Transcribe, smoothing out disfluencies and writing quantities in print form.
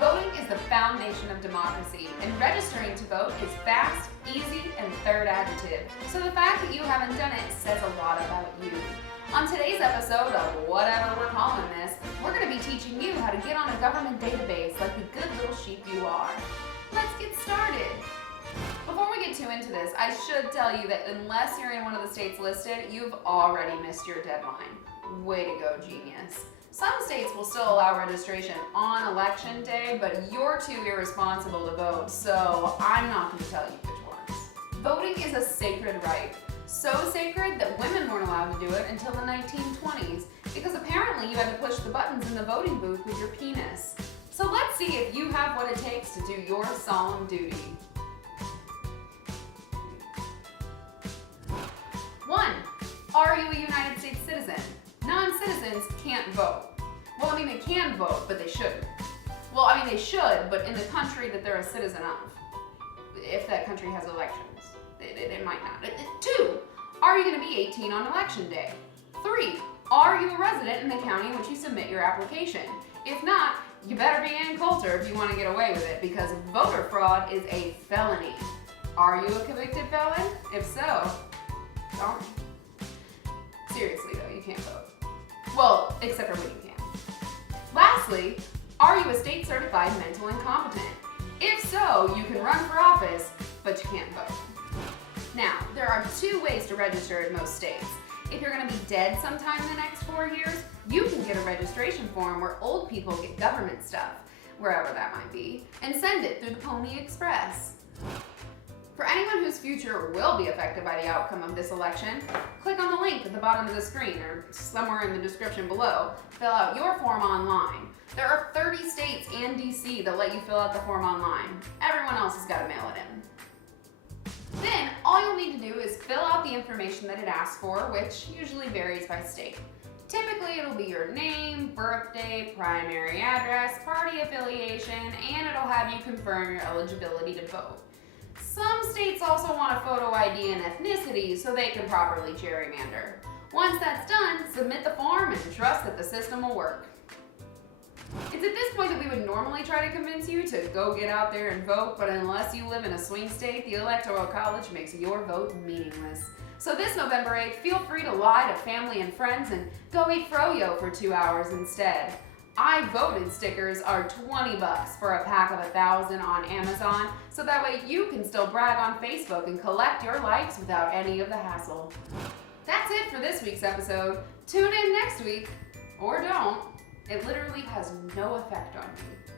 Voting is the foundation of democracy, and registering to vote is fast, easy, and third additive. So the fact that you haven't done it says a lot about you. On today's episode of whatever we're calling this, we're going to be teaching you how to get on a government database like the good little sheep you are. Let's get started. Before we get too into this, I should tell you that unless you're in one of the states listed, you've already missed your deadline. Way to go, genius. Some states will still allow registration on election day, but you're too irresponsible to vote, so I'm not going to tell you which ones. Voting is a sacred right. So sacred that women weren't allowed to do it until the 1920s, because apparently you had to push the buttons in the voting booth with your penis. So let's see if you have what it takes to do your solemn duty. 1. Are you a United States citizen? Non-citizens can't vote. Well, they can vote, but they shouldn't. Well, they should, but in the country that they're a citizen of. If that country has elections. It might not. 2. Are you going to be 18 on election day? 3. Are you a resident in the county in which you submit your application? If not, you better be Ann Coulter if you want to get away with it, because voter fraud is a felony. Are you a convicted felon? If so, don't. Seriously though, you can't vote. Well, except for when you can. Lastly, are you a state certified mental incompetent? If so, you can run for office, but you can't vote. Now, there are 2 ways to register in most states. If you're going to be dead sometime in the next 4 years, you can get a registration form where old people get government stuff, wherever that might be, and send it through the Pony Express. For anyone whose future will be affected by the outcome of this election, click on the link at the bottom of the screen or somewhere in the description below. Fill out your form online. There are 30 states and DC that let you fill out the form online. Everyone else has got to mail it in. Then, all you'll need to do is fill out the information that it asks for, which usually varies by state. Typically, it'll be your name, birthday, primary address, party affiliation, and it'll have you confirm your eligibility to vote. Some states also want a photo ID and ethnicity so they can properly gerrymander. Once that's done, submit the form and trust that the system will work. It's at this point that we would normally try to convince you to go get out there and vote, but unless you live in a swing state, the Electoral College makes your vote meaningless. So this November 8th, feel free to lie to family and friends and go eat froyo for 2 hours instead. I voted stickers are $20 for a pack of 1,000 on Amazon, so that way you can still brag on Facebook and collect your likes without any of the hassle. That's it for this week's episode. Tune in next week, or don't. It literally has no effect on you.